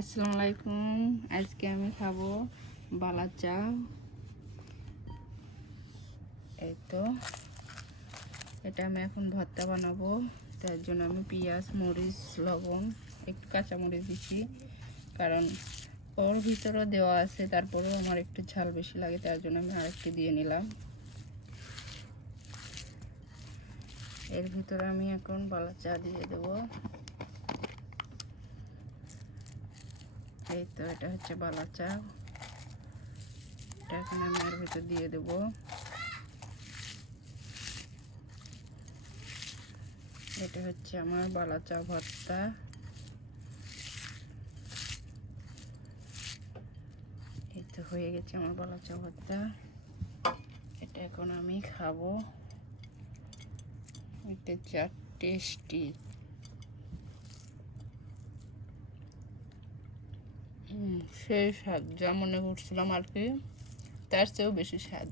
আসসালামু আলাইকুম। আজকে আমি খাবো বালা চা। এই তো এটা আমি এখন ভর্তা বানাবো। তার জন্য আমি পেঁয়াজ, মরিচ, লবণ, একটু কাঁচামরিচ দিচ্ছি, কারণ ওর ভিতরে দেওয়া আছে, তারপরেও আমার একটু ঝাল বেশি লাগে, তার জন্য আমি আরেকটু দিয়ে নিলাম। এর ভিতরে আমি এখন বালা চা দিয়ে দেবো। এই তো এটা হচ্ছে বালা চা, এটা এখন আমি এর ভিতর দিয়ে দেবো। এটা হচ্ছে আমার বালা চা ভর্তা। এই তো হয়ে গেছে আমার বালা চা ভর্তা। এটা এখন আমি খাবো। এটা চা টেস্টি। সেই স্বাদ, যা মনে করছিলাম আর কি, তার চেয়েও বেশি স্বাদ।